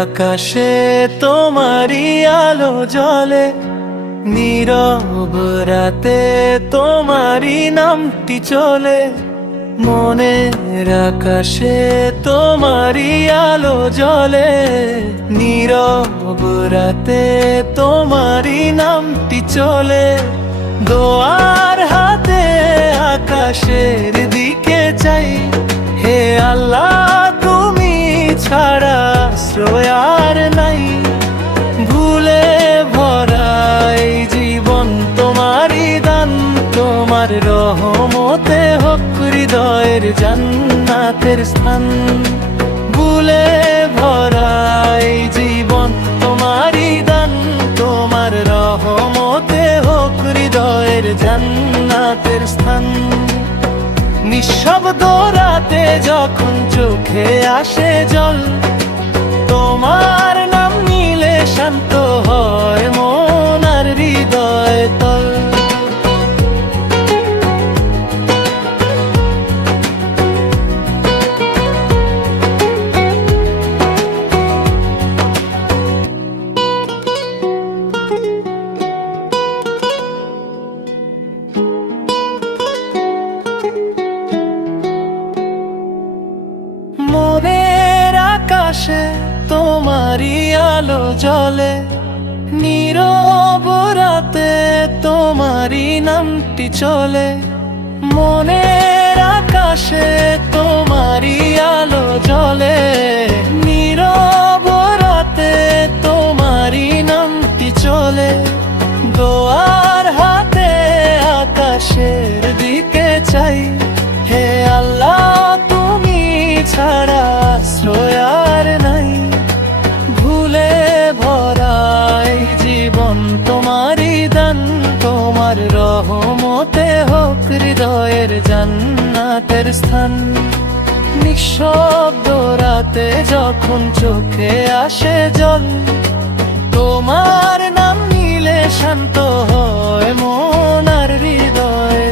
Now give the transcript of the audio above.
আকাশে তোমারই আলো জ্বলে, নীরব রাতে তোমারই নামটি চলে। মনের আকাশে তোমারই আলো জ্বলে, নীরব রাতে তোমারই নামটি চলে। দোয়ার হাতে আকাশের দিকে চাই, হে আল্লাহ তুমি ছাড়া আশ্রয় আর নাই। ভুলে ভরা এই জীবন তোমারই দান, তোমার রহমতে হোক হৃদয়ের জান্নাতের স্থান। ভুলে ভরা এই জীবন তোমারই দান, তোমার রহমতে হোক হৃদয়ের জান্নাতের স্থান। নিঃশব্দ রাতে যখন চোখে আসে জল, তোমার নাম নিলে শান্ত হয় মন আর হৃদয় তল। মনের আকাশে তোমারই আলো জ্বলে, নীরব রাতে তোমারই নামটি চলে। মনের আকাশে তোমারই আলো জ্বলে, নীরব রাতে তোমারই নামটি চলে। দোয়ার হাতে আকাশের দিকে চাই, হে আল্লাহ তুমি ছাড়া আশ্রয় আর নাই। ভুলে ভরা এই জীবন তোমারই দান, তোমার রহমতে হোক হৃদয়ের জান্নাতের স্থান। নিঃশব্দ রাতে যখন চোখে আসে জল, তোমার নাম নিলে শান্ত হয় মন আর হৃদয়।